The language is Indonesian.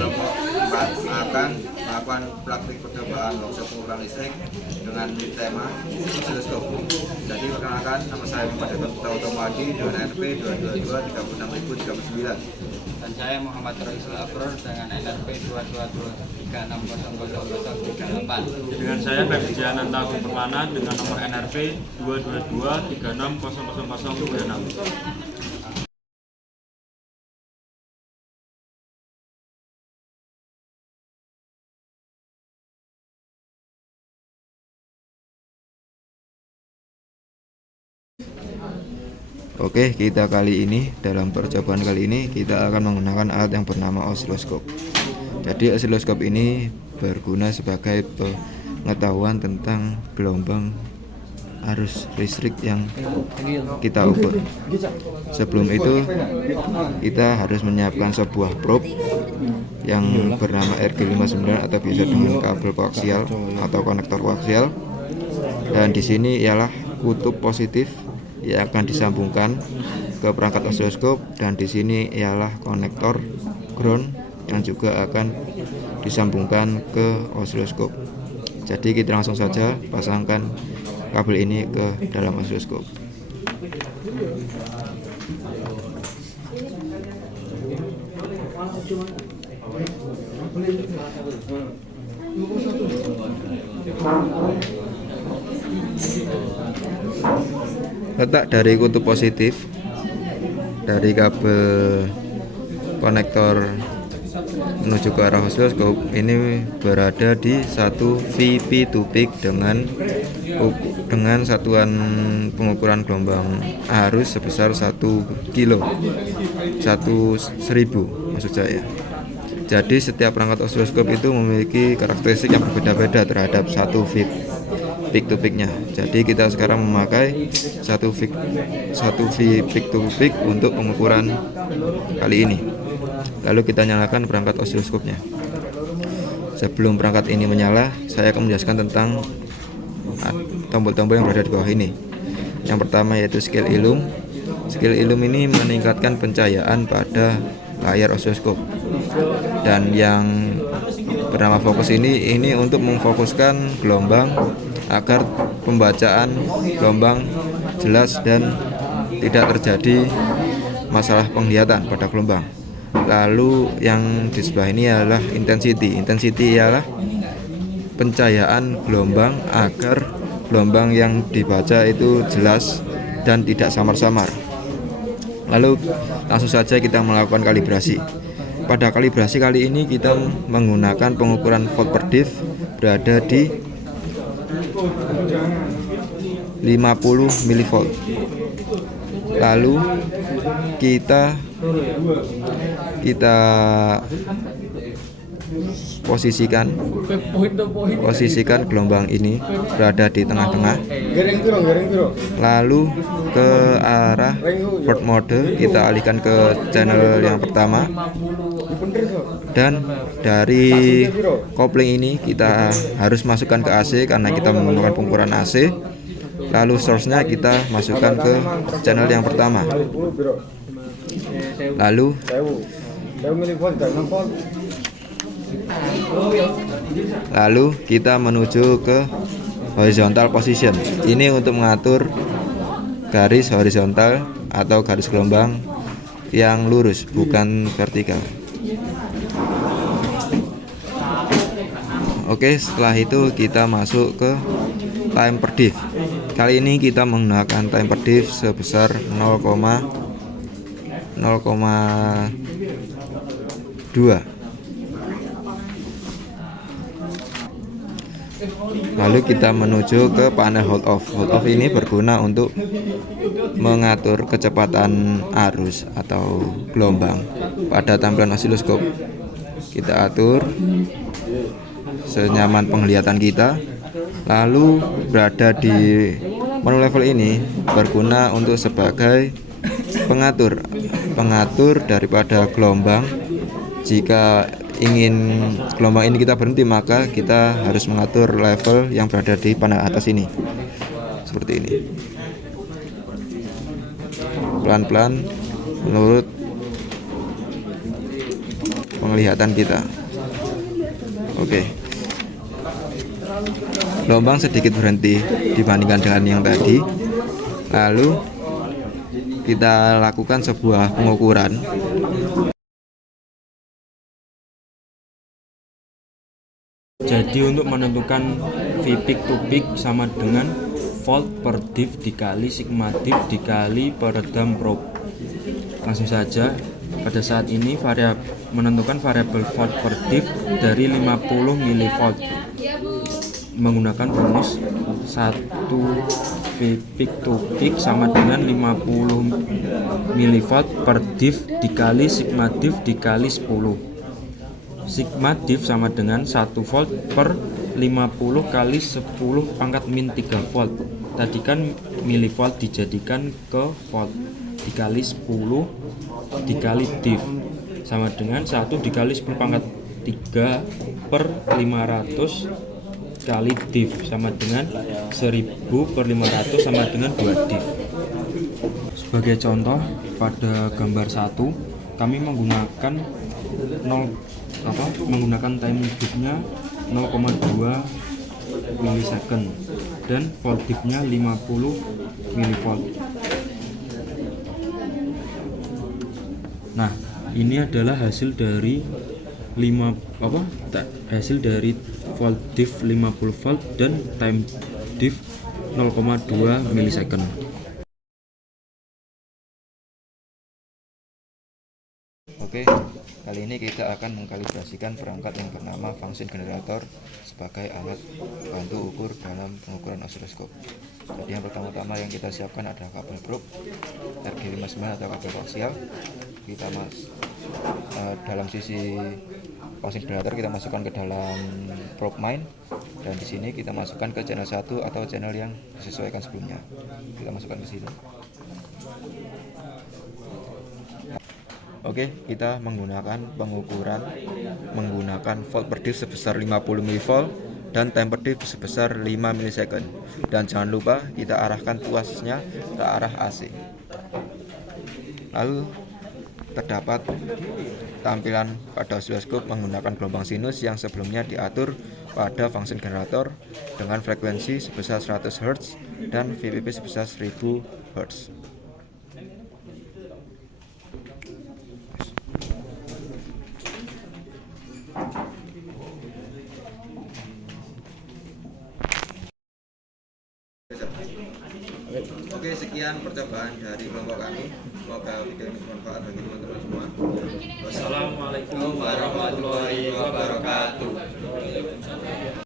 kelompok 4 akan melakukan praktik percobaan workshop pengukuran listrik dengan tema osiloskop. Jadi perkenalkan, nama saya Muhammad Dr. Otomadi dengan NRP 222 36039. Dan saya Muhammad Roisul Abror dengan NRP 22236000038. Dengan saya Febri Ananta Permana dengan nomor NRP 22236000036. Oke, kita kali ini dalam percobaan kali ini kita akan menggunakan alat yang bernama osiloskop. Jadi osiloskop ini berguna sebagai pengetahuan tentang gelombang arus listrik yang kita ukur. Sebelum itu kita harus menyiapkan sebuah probe yang bernama RG59 atau biasa dengan kabel koaksial atau konektor koaksial. Dan di sini ialah kutub positif yang akan disambungkan ke perangkat osiloskop, dan di sini ialah konektor ground yang juga akan disambungkan ke osiloskop. Jadi kita langsung saja pasangkan kabel ini ke dalam osiloskop. Letak dari kutub positif dari kabel konektor menuju ke arah osiloskop ini berada di satu VP to peak dengan satuan pengukuran gelombang arus sebesar 1 kilo 1000 maksud saya. Jadi setiap perangkat osiloskop itu memiliki karakteristik yang berbeda-beda terhadap satu peak to peak-nya. Jadi kita sekarang memakai satu peak to peak untuk pengukuran kali ini. Lalu kita nyalakan perangkat osiloskopnya. Sebelum perangkat ini menyala, saya akan menjelaskan tentang tombol-tombol yang berada di bawah ini. Yang pertama yaitu scale illum. Scale illum ini meningkatkan pencahayaan pada layar osiloskop. Dan yang bernama fokus ini untuk memfokuskan gelombang agar pembacaan gelombang jelas dan tidak terjadi masalah penglihatan pada gelombang. Lalu yang di sebelah ini adalah intensity. Intensity ialah pencahayaan gelombang agar gelombang yang dibaca itu jelas dan tidak samar-samar. Lalu langsung saja kita melakukan kalibrasi. Pada kalibrasi kali ini kita menggunakan pengukuran volt per div berada di 50 mV. Lalu kita posisikan gelombang ini berada di tengah-tengah. Lalu ke arah port mode kita alihkan ke channel yang pertama, dan dari kopling ini kita harus masukkan ke AC karena kita menggunakan pengukuran AC. Lalu source-nya kita masukkan ke channel yang pertama. Lalu kita menuju ke horizontal position. Ini untuk mengatur garis horizontal atau garis gelombang yang lurus, bukan vertikal. Oke, setelah itu kita masuk ke time per div. Kali ini kita menggunakan time per div sebesar 0,2. Lalu kita menuju ke panel hold off. Hold off ini berguna untuk mengatur kecepatan arus atau gelombang pada tampilan osiloskop. Kita atur senyaman penglihatan kita. Lalu berada di menu level ini berguna untuk sebagai pengatur daripada gelombang. Jika ingin gelombang ini kita berhenti, maka kita harus mengatur level yang berada di panel atas ini, seperti ini. Pelan-pelan menurut penglihatan kita. Oke. Gelombang sedikit berhenti dibandingkan dengan yang tadi. Lalu kita lakukan sebuah pengukuran. Jadi untuk menentukan V peak to peak sama dengan volt per div dikali sigma div dikali peredam probe. Langsung saja, pada saat ini menentukan variabel volt per div dari 50 mV menggunakan rumus 1 V peak to peak sama dengan 50 mV per div dikali sigma div dikali 10. Sigma div sama dengan 1 volt per 50 kali 10 pangkat min 3 volt. Tadi kan milivolt dijadikan ke volt, dikali 10 dikali div sama dengan 1 dikali 10 pangkat 3 per 500 kali div sama dengan 1000 per 500 sama dengan 2 div. Sebagai contoh, pada gambar 1 kami menggunakan time divnya 0,2 milisecond dan volt divnya 50 milivolt. Nah, ini adalah hasil dari volt div 50 volt dan time div 0,2 milisecond. Oke, kali ini kita akan mengkalibrasikan perangkat yang bernama function generator sebagai alat bantu ukur dalam pengukuran osiloskop. Jadi yang pertama-tama yang kita siapkan adalah kabel probe RG59 atau kabel koaksial. Kita dalam sisi function generator kita masukkan ke dalam probe main, dan di sini kita masukkan ke channel 1 atau channel yang disesuaikan sebelumnya. Kita masukkan ke sini. Oke, kita menggunakan pengukuran menggunakan volt per div sebesar 50 mV dan time per div sebesar 5 milisecond. Dan jangan lupa kita arahkan tuasnya ke arah AC. Lalu terdapat tampilan pada osiloskop menggunakan gelombang sinus yang sebelumnya diatur pada function generator dengan frekuensi sebesar 100 Hz dan VPP sebesar 1000 Hz. Oke, sekian percobaan dari kelompok kami. Semoga video ini bermanfaat bagi teman-teman semua.